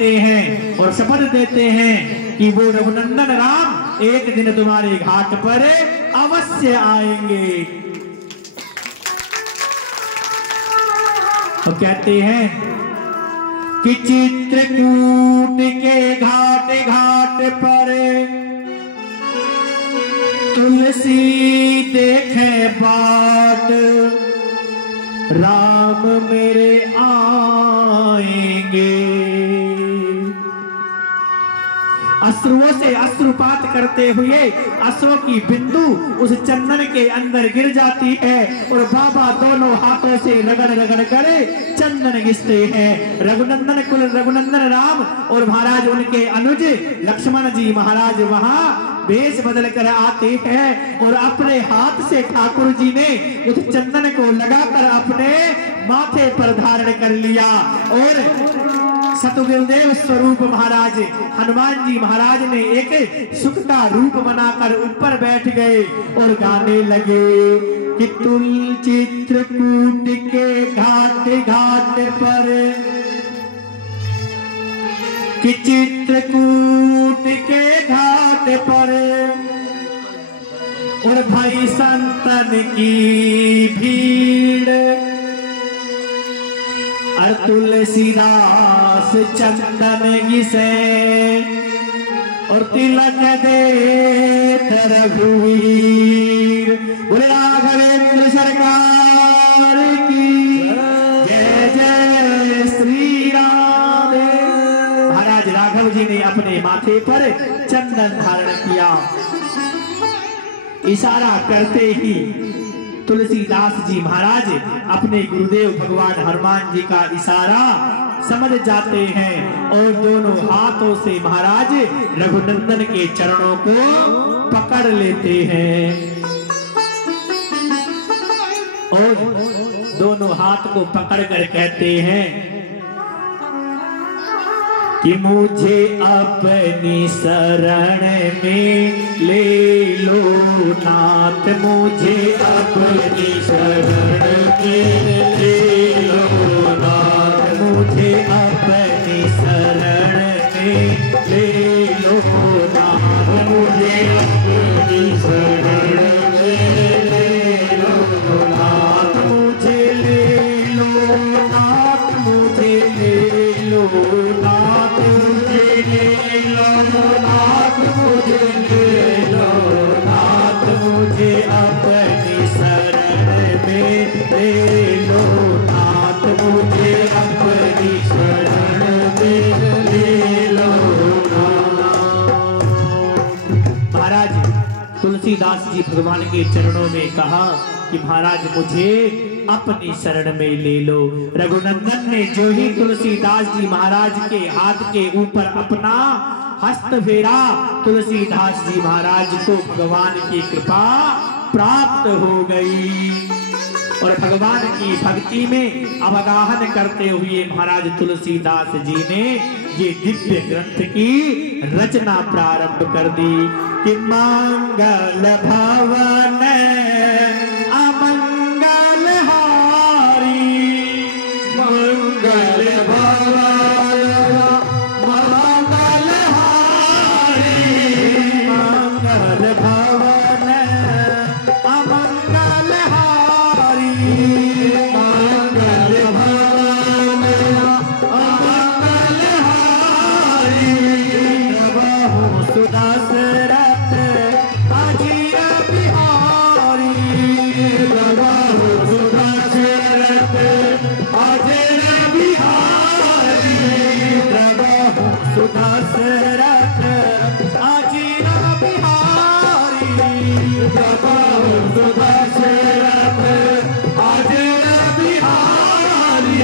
देते हैं और शपथ देते हैं कि वो रघुनंदन राम एक दिन तुम्हारे घाट पर अवश्य आएंगे। तो कहते हैं कि चित्रकूट के घाट घाट पर तुलसी देखे बाट, राम मेरे आएंगे। अश्रुओं से अश्रुपात करते हुए अश्रु की बिंदु उस चंदन के अंदर गिर जाती है और बाबा दोनों हाथों से रगड़ रगड़ कर चंदन घिसते हैं। रघुनंदन कुल रघुनंदन राम और महाराज उनके अनुज लक्ष्मण जी महाराज वहां वेश बदल कर आते हैं और अपने हाथ से ठाकुर जी ने उस चंदन को लगाकर अपने माथे पर धारण कर लिया और सतगुरुदेव स्वरूप महाराज हनुमान जी महाराज ने एक सुख का रूप बनाकर ऊपर बैठ गए और गाने लगे कि तुल चित्रकूट के घाट घाट पर, कि चित्रकूट के घाट पर और भाई संतन की भीड़, और तुलसीदास चंदन घिसे और तिलक दे रघुवीर। बोले राघवेंद्र सरकार की जय जय श्री राम। महाराज राघव जी ने अपने माथे पर चंदन धारण किया। इशारा करते ही तुलसीदास जी महाराज अपने गुरुदेव भगवान हनुमान जी का इशारा समझ जाते हैं और दोनों हाथों से महाराज रघुनंदन के चरणों को पकड़ लेते हैं और दोनों हाथ को पकड़कर कहते हैं कि मुझे अपनी शरण में ले लो नाथ, मुझे अपनी शरण में ले लो नाथ, मुझे अपनी शरण में ले लो नाथ, मुझे अपनी शरण में ले लो नाथ, मुझे ले लो नाथ, मुझे ले लो नाथ, मुझे ले लो नाथ, मुझे ले लो नाथ, मुझे अपनी शरण में ले लो नाथ, मुझे अपनी शरण में ले लो नाथ। महाराज तुलसीदास जी भगवान के चरणों में कहा कि महाराज मुझे अपनी शरण में ले लो। रघुनंदन ने जो ही तुलसीदास जी महाराज के हाथ के ऊपर अपना हस्त फेरा, तुलसीदास जी महाराज को भगवान की कृपा प्राप्त हो गई और भगवान की भक्ति में अवगाहन करते हुए महाराज तुलसीदास जी ने ये दिव्य ग्रंथ की रचना प्रारंभ कर दी कि मंगल भवन अमंगल हारी, मंगल भवन मंगल हारी, मंगल भवन अमंगल हारी, मंगल भवन अमंगल हारी, प्रभु सुदशरथ अजीर बिहारी, प्रभु सुदशरथ अजीर बिहारी, प्रभु सुदशरथ अजीर बिहारी, प्रभु सुदशरथ अजीर बिहारी,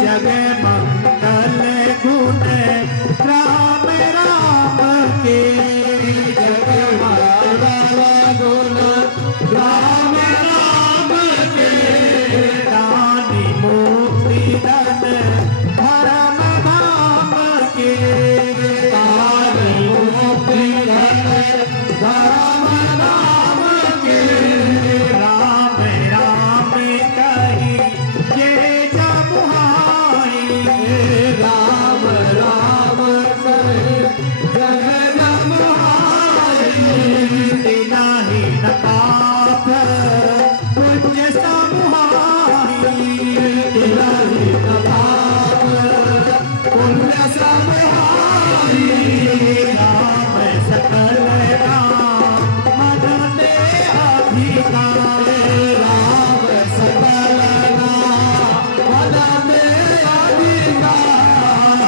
जग मंगल गुण राम राम के, जग मंगल गुण राम राम के, दानी मुक्ति धन धर्म धाम के, दानी मुक्ति धन धर्म धाम के, राम राम कही ये जब हाई, राम राम पुण्य सब हारी राम सकल राम मन में अधिकार राम सकल राम मन में अधिकार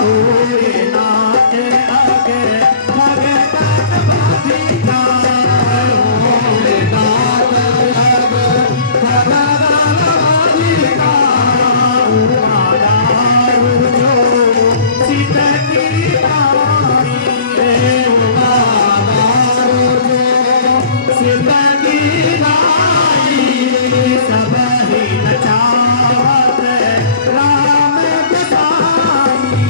होए नाथ अगे भगतन अधिकार होए नाथ अगे भगतन अधिकार उमादार जो सीत की रानी उमादार जो सीत की रानी सब ही नचावत राम बसाई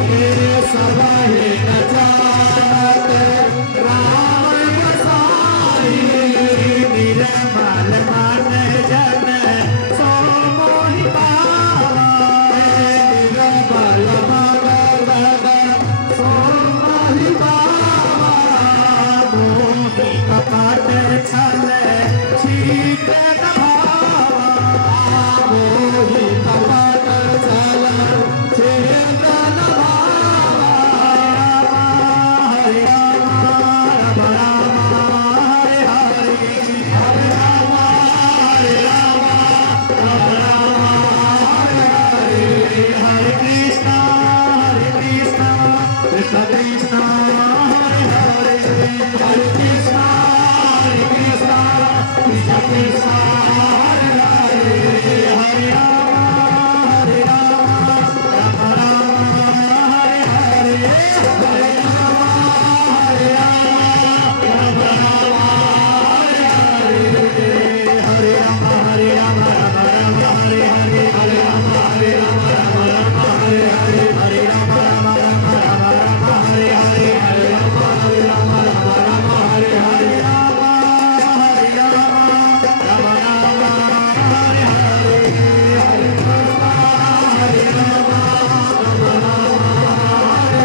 सब ही नचावत राम बसाई निर्मल मन जन सो मोहि पावा निर्मल मन जन सो मोहि पावा मोहि कपट छल छीट नभावा मोहि कपट छल छीट नभावा हरे राम राम राम हरे हरे हरे राम हरे राम राम राम हरे हरे हरे कृष्णा कृष्ण कृष्ण हरे हरे हरे कृष्णा कृष्ण कृष्ण हरे हरे हरे राम राम राम हरे हरे हरे राम राम राम हरे हरे हरे राम राम हरे हरे हरे राम राम हरे हरे हरे राम राम हरे हरे हरे राम राम हरे हरे राम हरे राम राम राम हरे हरे हरे कृष्णा हरे राम राम राम हरे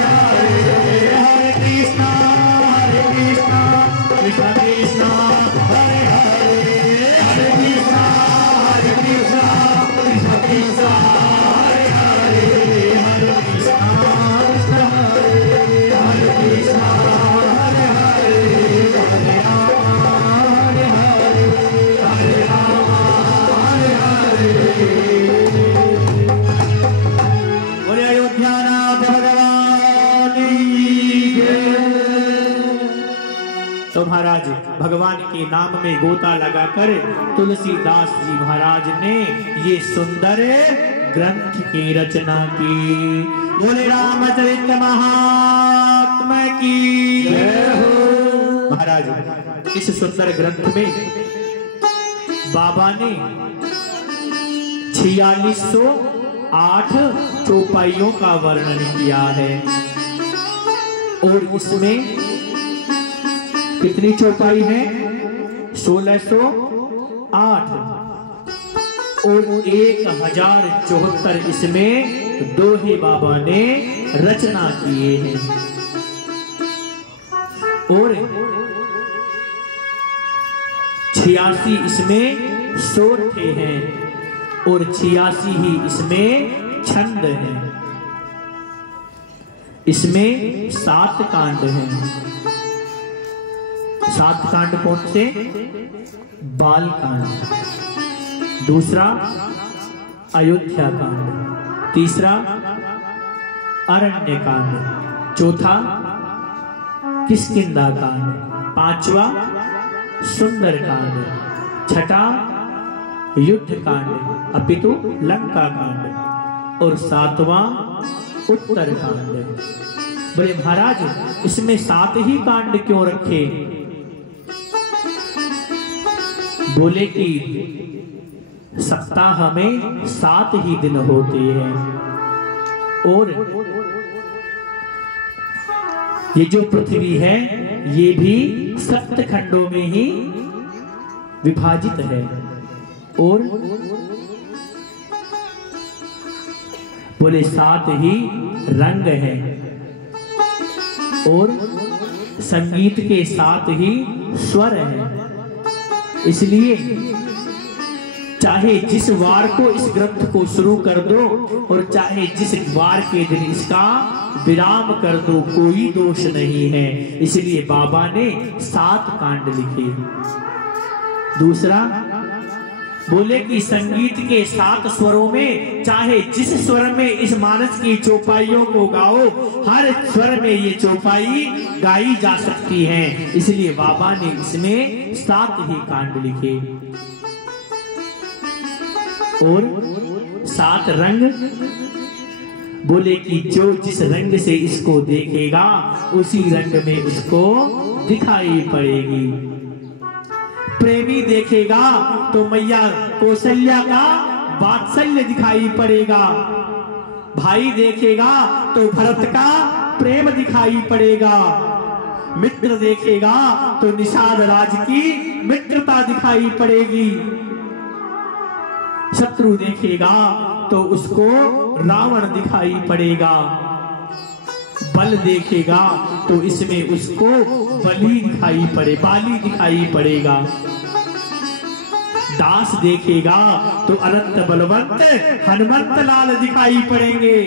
हरे हरे कृष्णा कृष्ण कृष्ण हरे हरे हरे कृष्णा कृष्ण कृष्ण हरे हरे हरे कृष्णा कृष्ण हरे हरे कृष्णा हरे हरे हरे राम हरे हरे हरे राम हरे हरे बोले अयोध्यानाथ भगवान की जय। तो महाराज भगवान के नाम में गोता लगाकर तुलसीदास जी महाराज ने ये सुंदर ग्रंथ की रचना की। बोले रामचरित महात्मा की जय हो। महाराज इस सुंदर ग्रंथ में बाबा ने 4608 चौपाइयों का वर्णन किया है और इसमें कितनी चौपाई है? 1608 और 1074 इसमें दोहे बाबा ने रचना किए हैं और 86 इसमें सोरठे हैं और 86 ही इसमें छंद हैं। इसमें 7 कांड हैं। 7 कांड कौन से? बाल कांड, दूसरा अयोध्या कांड, तीसरा अरण्य कांड, चौथा किष्किंधा कांड, पांचवा सुंदर कांड, छठा युद्ध कांड अपितु लंका कांड और 7वां उत्तर कांड। बोले महाराज इसमें 7 ही कांड क्यों रखे? बोले कि सप्ताह में 7 ही दिन होते हैं और ये जो पृथ्वी है ये भी 7 खंडों में ही विभाजित है और बोले 7 ही रंग हैं और संगीत के 7 ही स्वर हैं। इसलिए चाहे जिस वार को इस ग्रंथ को शुरू कर दो और चाहे जिस वार के दिन इसका विराम कर दो, कोई दोष नहीं है। इसलिए बाबा ने 7 कांड लिखे। दूसरा बोले कि संगीत के 7 स्वरों में चाहे जिस स्वर में इस मानस की चौपाइयों को गाओ, हर स्वर में ये चौपाई गाई जा सकती है। इसलिए बाबा ने इसमें 7 ही कांड लिखे। और 7 रंग बोले कि जो जिस रंग से इसको देखेगा उसी रंग में उसको दिखाई पड़ेगी। प्रेमी देखेगा तो मैया कौशल्या का वात्सल्य दिखाई पड़ेगा, भाई देखेगा तो भरत का प्रेम दिखाई पड़ेगा, मित्र देखेगा तो निषाद राज की मित्रता दिखाई पड़ेगी, शत्रु देखेगा तो उसको रावण दिखाई पड़ेगा, बल देखेगा तो इसमें उसको बाली दिखाई पड़ेगा, दास देखेगा तो अनंत बलवंत हनुमंत लाल दिखाई पड़ेंगे,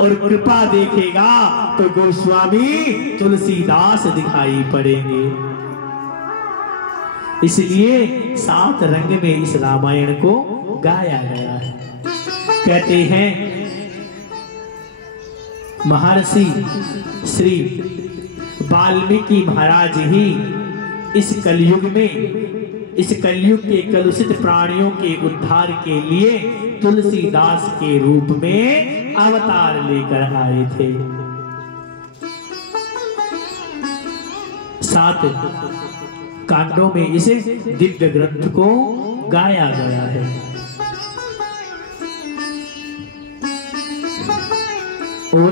और कृपा देखेगा तो गोस्वामी तुलसीदास दिखाई पड़ेंगे। इसलिए 7 रंग में इस रामायण को गाया गया है। कहते हैं महर्षि श्री वाल्मीकि महाराज ही इस कलयुग के कलुषित प्राणियों के उद्धार के लिए तुलसीदास के रूप में अवतार लेकर आए थे। 7 कांडों में इस दिव्य ग्रंथ को गाया गया है। और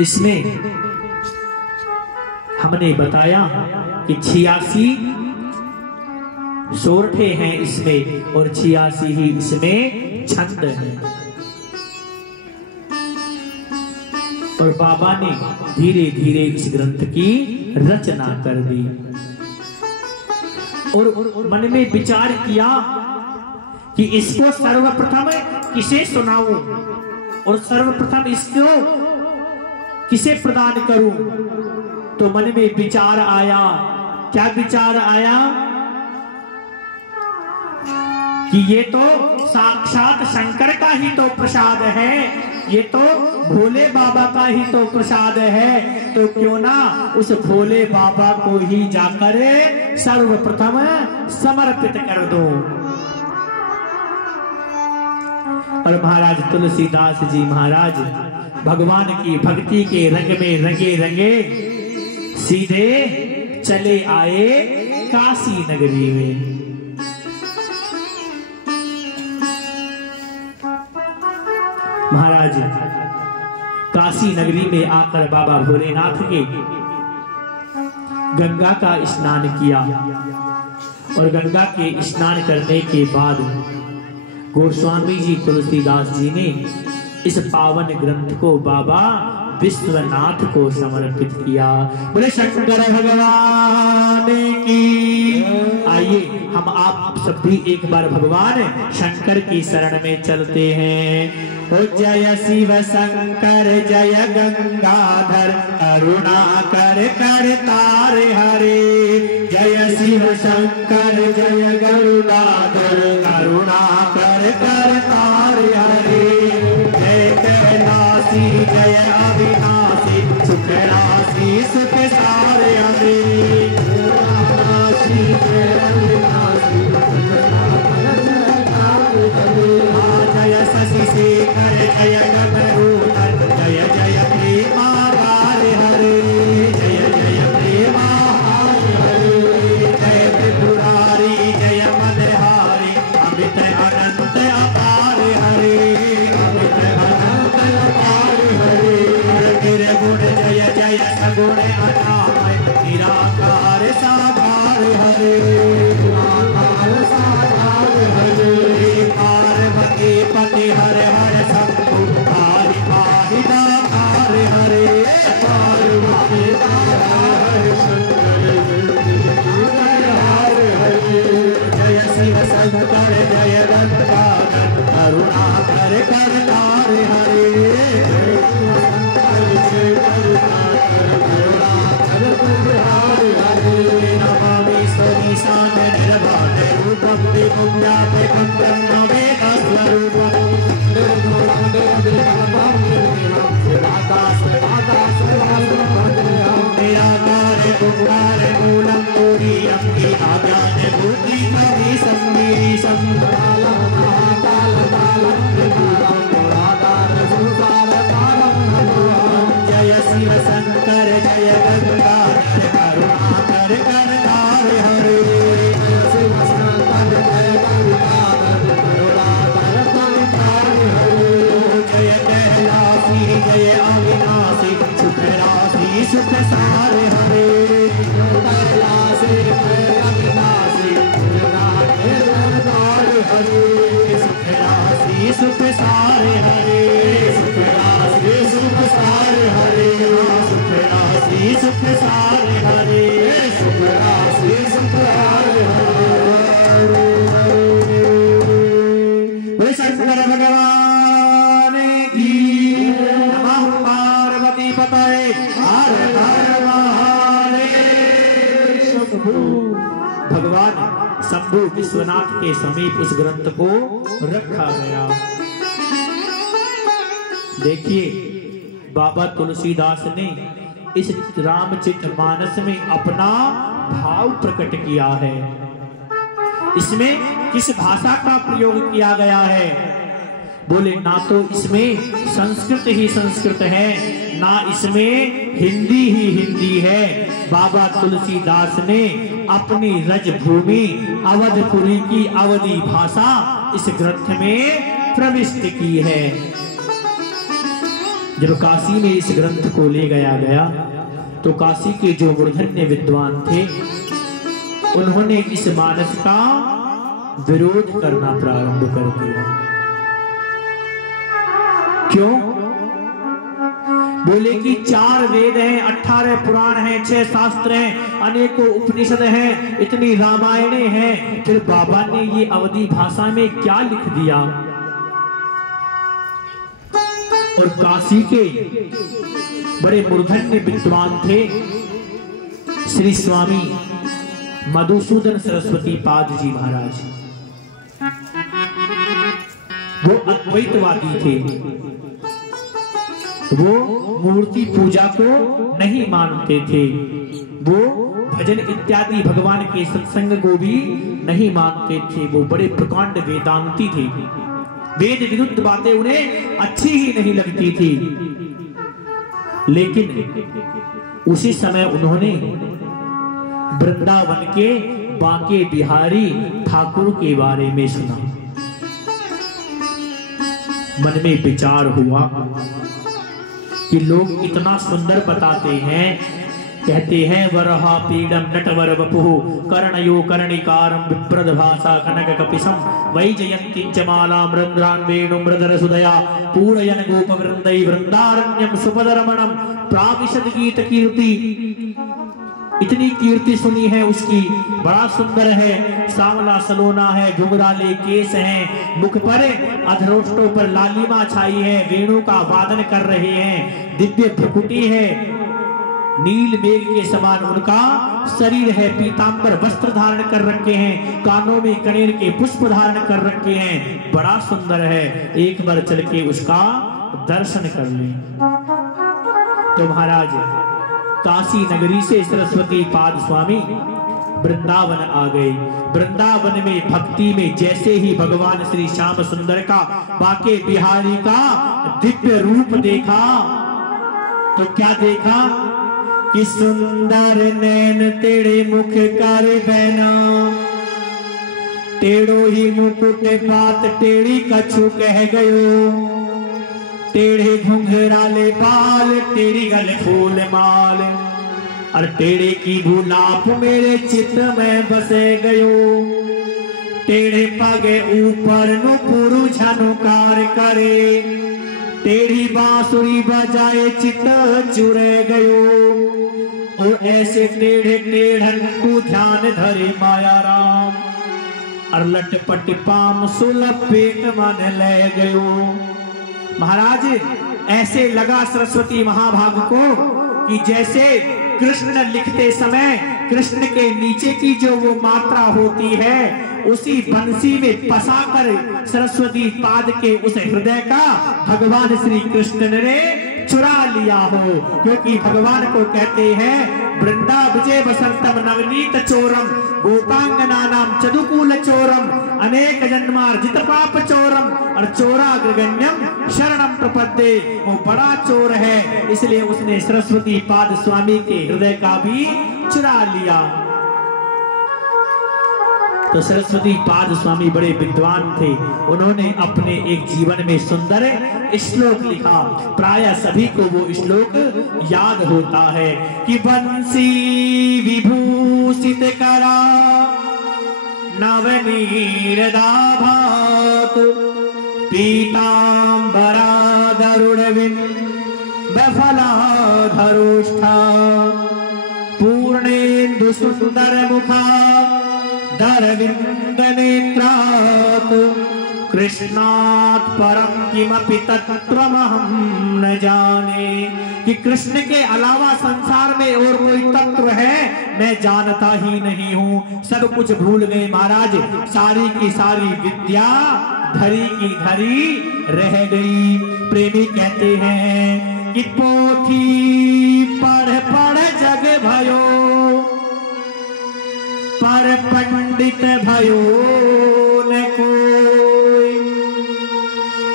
इसमें हमने बताया कि 86 सोरठे हैं इसमें, और 86 ही इसमें छंद हैं। और बाबा ने धीरे धीरे इस ग्रंथ की रचना कर दी और मन में विचार किया कि इसको सर्वप्रथम किसे सुनाऊं और सर्वप्रथम इसको किसे प्रदान करूं। तो मन में विचार आया, क्या विचार आया कि ये तो साक्षात शंकर का ही तो प्रसाद है, ये तो भोले बाबा का ही तो प्रसाद है, तो क्यों ना उस भोले बाबा को ही जाकर सर्वप्रथम समर्पित कर दो। और महाराज तुलसीदास जी महाराज भगवान की भक्ति के रंग में रंगे रंगे सीधे चले आए काशी नगरी में। महाराज काशी नगरी में आकर बाबा भोलेनाथ के गंगा का स्नान किया और गंगा के स्नान करने के बाद गोस्वामी जी तुलसीदास जी ने इस पावन ग्रंथ को बाबा विश्वनाथ को समर्पित किया। बोले शंकर भगवान की। आइए हम आप सब भी एक बार भगवान शंकर की शरण में चलते हैं। जय शिव शंकर जय गंगाधर करुणाकर करतार हरे। जय शिव शंकर जय गरुड़ाधर करुणाकर करतार हरे। जय कैलासी जय अविनाशी सुख राशि सुख सारे हरे। जय शशि शेखर जय गगनोदर जय जय प्रेमाधार हरे। जय जय प्रेमाधार हरे। जय त्रिपुरारी जय मनहारी अमित अनंत अपार हरे। अमित अनंत अपार हरे। निर्गुण जय जय सगुण अनामय निराकार साकार हरे। निराकार साकार हरे। पार्वती पति हर हर शंभु पाहि पाहि दातार हरे। पार्वती हर शंकर हरे। जय शिव शंकर जय गंगाधर करुणाकर करतार हरे। भगवान शंभु विश्वनाथ के समीप उस ग्रंथ को रखा गया। देखिए बाबा तुलसीदास ने इस रामचरितमानस में अपना भाव प्रकट किया है। इसमें किस भाषा का प्रयोग किया गया है? बोले ना तो इसमें संस्कृत ही संस्कृत है, ना इसमें हिंदी ही हिंदी है। बाबा तुलसीदास ने अपनी रजभूमि अवधपुरी की अवधी भाषा इस ग्रंथ में प्रविष्ट की है। जब काशी में इस ग्रंथ को ले गया तो काशी के जो मूर्धन्य विद्वान थे उन्होंने इस मानस का विरोध करना प्रारंभ कर दिया। क्यों? बोले कि 4 वेद हैं, 18 पुराण हैं, 6 शास्त्र हैं, अनेकों उपनिषद हैं, इतनी रामायणें हैं, फिर बाबा ने ये अवधी भाषा में क्या लिख दिया? और काशी के बड़े मूर्धन्य विद्वान थे श्री स्वामी मधुसूदन सरस्वती पाद जी महाराज। वो अद्वैतवादी थे, वो मूर्ति पूजा को नहीं मानते थे, वो भजन इत्यादि भगवान के सत्संग को भी नहीं मानते थे। वो बड़े प्रकांड वेदांती थे, वेद विरुद्ध बातें उन्हें अच्छी ही नहीं लगती थी। लेकिन उसी समय उन्होंने वृंदावन के बांके बिहारी ठाकुर के बारे में सुना। मन में विचार हुआ कि लोग इतना सुंदर बताते हैं, कहते हैं वरहा पीडम नटवर वपुः कर्णयो कर्णिकारं विप्रद भाषा कनक कपिशं वैजयन्तीं च मालां रंध्रान् वेणुं मृदर सुदया पूरयन् गोपवृन्दै वृंदारण्यं सुपदरमणं प्राविशद गीत कीर्ति। इतनी कीर्ति सुनी है उसकी, बड़ा सुंदर है, सांवला सलोना है, घुंघराले केस हैं, मुख पर अधरोष्टों पर लालिमा छाई है, वेणु का वादन कर रहे हैं, दिव्य प्रकृति है, नील मेघ के समान उनका शरीर है, पीतांबर वस्त्र धारण कर रखे हैं, कानों में कनेर के पुष्प धारण कर रखे हैं, बड़ा सुंदर है। एक बार चल के उसका दर्शन कर लें। तो महाराज काशी नगरी से सरस्वती पाद स्वामी वृंदावन आ गए। वृंदावन में भक्ति में जैसे ही भगवान श्री श्याम सुंदर का बांके बिहारी का दिव्य रूप देखा तो क्या देखा कि सुंदर नैन तेरे मुख कर बैना, टेढ़ो ही मुकुट बात टेढ़ी कछु कह गयो, टेढ़े घुंघराले बाल टेढ़ी गल फूल माल, और टेढ़े की भूलाप मेरे चित्त में बसे गयो, टेढ़े पगे ऊपर नु पुरु झनुकार करे, टेढ़ी बांसुरी बजाए चित्त चुरे गयो, और ऐसे टेढ़े टेढ़न को ध्यान धरे माया राम, और लटपट पाम सुलभ पेट मन ले गयो। महाराज ऐसे लगा सरस्वती महाभाग को कि जैसे कृष्ण लिखते समय कृष्ण के नीचे की जो वो मात्रा होती है उसी बंसी में फंसाकर सरस्वती पाद के उस हृदय का भगवान श्री कृष्ण ने चुरा लिया हो। क्योंकि भगवान को कहते हैं वृंदा विजय वसंतम नवनीत चोरम गोपांगना नाम चदुकूल चोरम अनेक जन्मार्जित पाप चोरम और चोराग्रगण्यम शरणम प्रपद्ये। वो बड़ा चोर है, इसलिए उसने सरस्वती पाद स्वामी के हृदय का भी चुरा लिया। तो सरस्वती पाद स्वामी बड़े विद्वान थे, उन्होंने अपने एक जीवन में सुंदर श्लोक लिखा। प्राय सभी को वो श्लोक याद होता है कि बंसी विभूषित करा नवनीर दाभात पीतांबरा गरुड़विंद फलाधरुष्ठा पूर्णेन्दु सुंदर मुखा दरविंद नेत्रात् कृष्णात् परम किमपि तत्त्वमहं न जाने। कि कृष्ण के अलावा संसार में और कोई तत्व है मैं जानता ही नहीं हूँ। सब कुछ भूल गए महाराज, सारी की सारी विद्या धरी की धरी रह गई। प्रेमी कहते हैं कि पोथी पढ़ पढ़ जग भयो पर पंडित भयो न कोई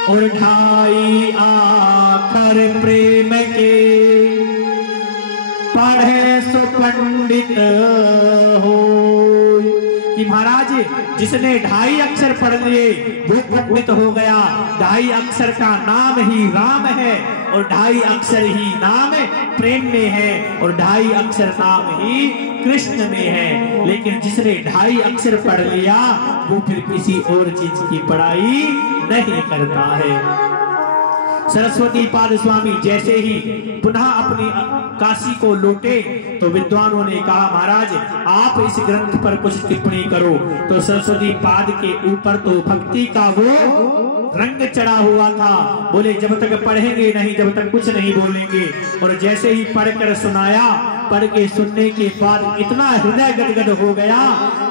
और ढाई आखर प्रेम के पढ़े सो पंडित हो। कि महाराज जिसने 2.5 अक्षर पढ़ लिए वो पंडित हो गया। 2.5 अक्षर का नाम ही राम है और 2.5 अक्षर ही नाम प्रेम में है और 2.5 अक्षर नाम ही कृष्ण में है। लेकिन जिसने 2.5 अक्षर पढ़ लिया वो फिर किसी और चीज की पढ़ाई नहीं करता है। सरस्वती पाद स्वामी जैसे ही पुनः अपनी काशी को लौटे तो विद्वानों ने कहा महाराज आप इस ग्रंथ पर कुछ टिप्पणी करो। तो सरस्वती पाद के ऊपर तो भक्ति का वो रंग चढ़ा हुआ था। बोले जब तक पढ़ेंगे नहीं, जब तक कुछ नहीं बोलेंगे। और जैसे ही पढ़कर सुनाया, पढ़ के सुनने के बाद इतना हृदय गदगद हो गया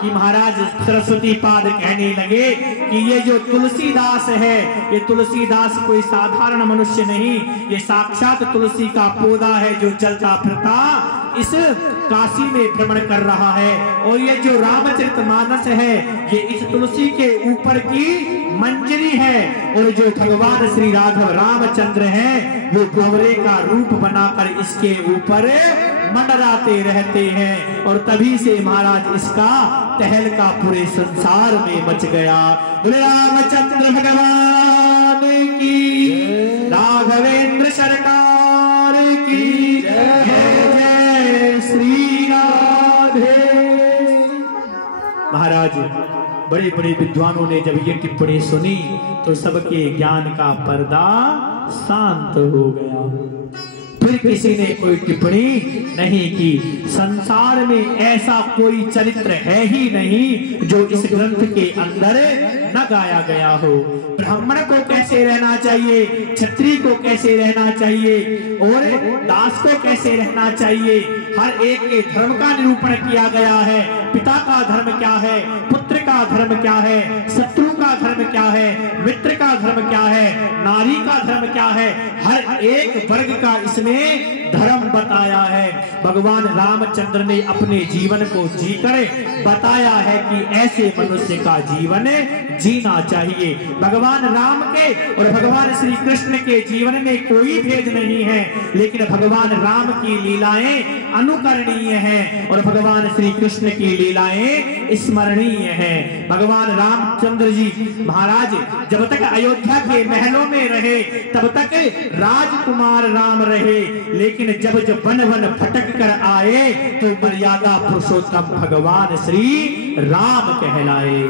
कि महाराज सरस्वती पाद कहने लगे कि ये जो तुलसीदास है, ये तुलसीदास कोई साधारण मनुष्य नहीं, ये साक्षात तुलसी का पौधा है जो चलता फिरता इस काशी में भ्रमण कर रहा है। और ये जो रामचरितमानस है ये इस तुलसी के ऊपर की मंजरी है। और जो भगवान श्री राघव रामचंद्र हैं वो भंवरे का रूप बनाकर इसके ऊपर मंडराते रहते हैं। और तभी से महाराज इसका तहलका पूरे संसार में मच गया। रामचंद्र भगवान की, राघवेंद्र सरकार की जय, जय श्री राधे। महाराज बड़े बड़े विद्वानों ने जब ये टिप्पणी सुनी तो सबके ज्ञान का पर्दा शांत हो गया। फिर किसी ने कोई टिप्पणी नहीं की। संसार में ऐसा कोई चरित्र है ही नहीं जो इस ग्रंथ के अंदर न गाया गया हो। ब्राह्मण को कैसे रहना चाहिए, क्षत्रिय को कैसे रहना चाहिए और दास को कैसे रहना चाहिए, हर एक के धर्म का निरूपण किया गया है। पिता का धर्म क्या है, पुत्र का धर्म क्या है, शत्रु का धर्म क्या है, मित्र का धर्म क्या है, नारी का धर्म क्या है, हर एक वर्ग का इसमें धर्म बताया है। भगवान रामचंद्र ने अपने जीवन को जीकर बताया है कि ऐसे मनुष्य का जीवन जीना चाहिए। भगवान राम के और भगवान श्री कृष्ण के जीवन में कोई भेद नहीं है, लेकिन भगवान राम की लीलाएं अनुकरणीय हैं और भगवान श्री कृष्ण की लीलाएं स्मरणीय हैं। भगवान रामचंद्र जी महाराज जब तक अयोध्या के महलों में रहे तब तक राजकुमार राम रहे, लेकिन जब जब वन वन भटक कर आए तो मर्यादा पुरुषोत्तम भगवान श्री राम कहलाए।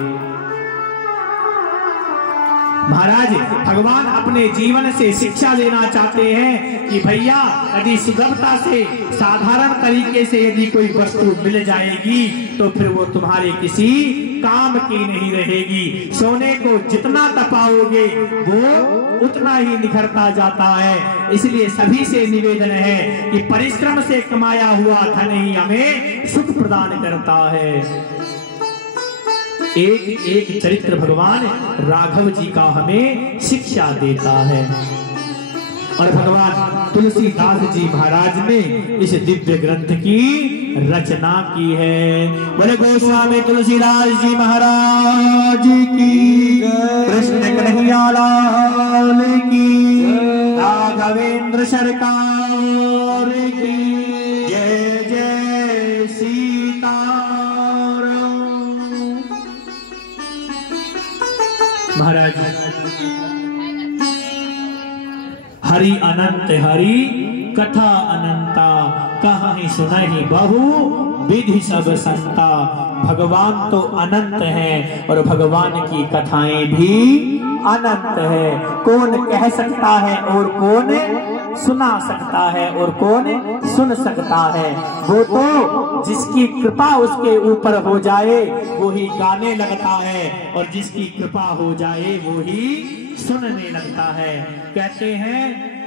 महाराज भगवान अपने जीवन से शिक्षा देना चाहते हैं कि भैया यदि सुगमता से साधारण तरीके से यदि कोई वस्तु मिल जाएगी तो फिर वो तुम्हारे किसी काम की नहीं रहेगी। सोने को जितना तपाओगे वो उतना ही निखरता जाता है। इसलिए सभी से निवेदन है कि परिश्रम से कमाया हुआ धन ही हमें सुख प्रदान करता है। एक एक चरित्र भगवान राघव जी का हमें शिक्षा देता है। और भगवान तुलसीदास जी महाराज ने इस दिव्य ग्रंथ की रचना की है। बोले गोस्वामी तुलसीदास जी महाराज की, कृष्ण कन्हैया लाल की, राघवेंद्र सरकार की जय जय सीताराम। महाराज हरि अनंत हरि कथा अनंता, कहानी सुनाई बहु विधि सब संता। भगवान तो अनंत है और भगवान की कथाएं भी अनंत है। कौन कह सकता है और कौन सुना सकता है और कौन सुन सकता है। वो तो जिसकी कृपा उसके ऊपर हो जाए वो ही गाने लगता है, और जिसकी कृपा हो जाए वो ही सुनने लगता है। कहते हैं